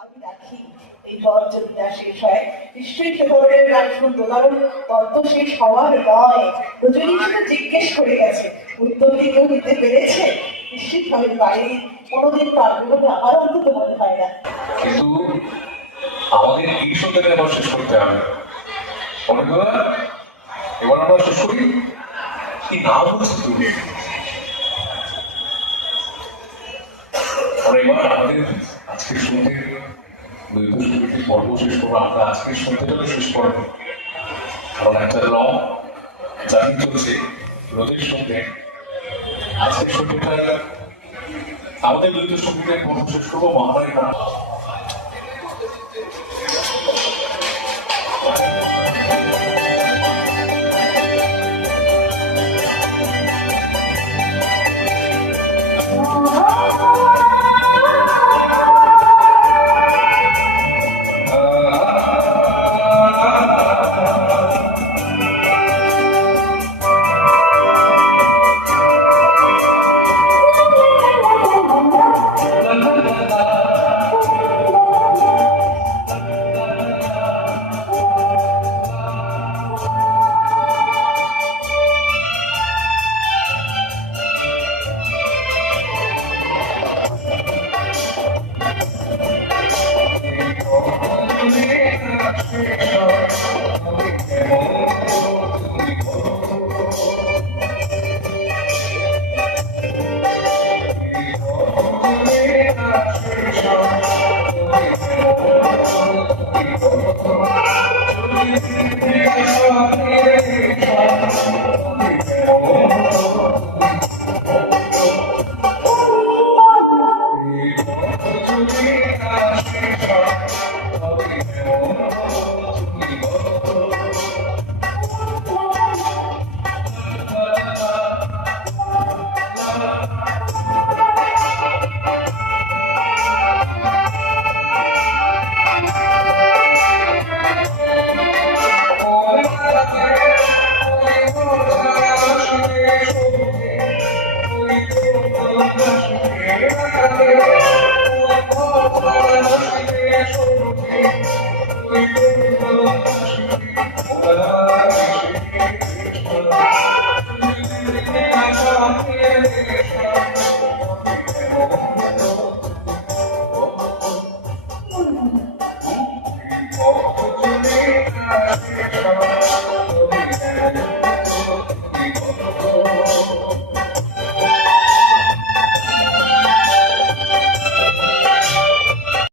আমি রাখি এই পথ যদি না শেষ হয় নিশ্চয়ই সে ধরনের গান শুনবো, কারণ পদ্ম শেষ হওয়ার নয়। রজনী শুধু জিজ্ঞেস করে গেছে, উত্তর কি কেউ দিতে পেরেছে? নিশ্চিত ভাবে পারেনি, কোনোদিন পারবে বলে আমার অন্তত মনে হয় না। কিন্তু আমাদের এই সন্ধ্যাটা আবার শেষ করতে হবে। এবার আমরা শেষ করি কি না বলছি তুমি? আমরা এবার আমাদের আজকের সন্ধ্যের দ্বৈত সঙ্গীতের পর্ব শেষ করবো। আমরা আজকের সন্ধ্যাটাকে শেষ করবো, কারণ একটা রং জাতি চলছে রোদের সঙ্গে। আজকের সন্ধ্যাটা আমাদের দ্বৈত সঙ্গীতের পর্ব শেষ করবো মহামারী।